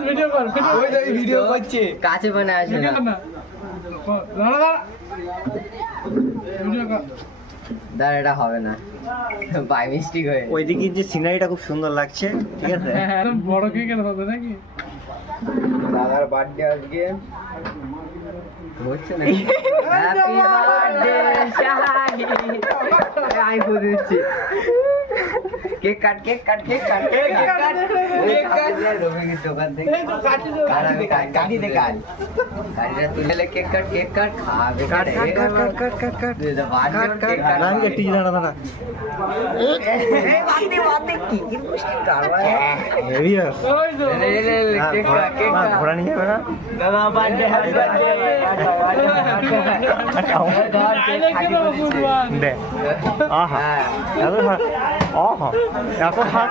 video কর ওই তো ভিডিও করছে কাছে বানা আছে না দাঁড়া ভিডিও কর দাঁড়া এটা হবে না বাই মিস্টেক হয়ে ওইদিকে যে সিনারিটা খুব সুন্দর লাগছে ঠিক আছে একদম বড় কেক হবে নাকি দাদার বার্থডে আজকে হচ্ছে না হ্যাপি বার্থডে শাহি আই বুঝছি cake cut cake cut cake cut cake cut cake cut রবির দোকান থেকে এই তো কাটি দে কাট কাটিটা তুলে কেক কাট খাবে কাট কাট কাট কাট কাট কাট কাট কাট আমি একটু দাঁড়া দাঁড়া এই বাদ দে কি মুশকিল কারবা হেভি ওই তো কেক কাট কেক কাট ঘোরা নিয়ে যাবে না দাদা বার্থডে হ্যাপি বার্থডে দে আহা এত আহা এত হাত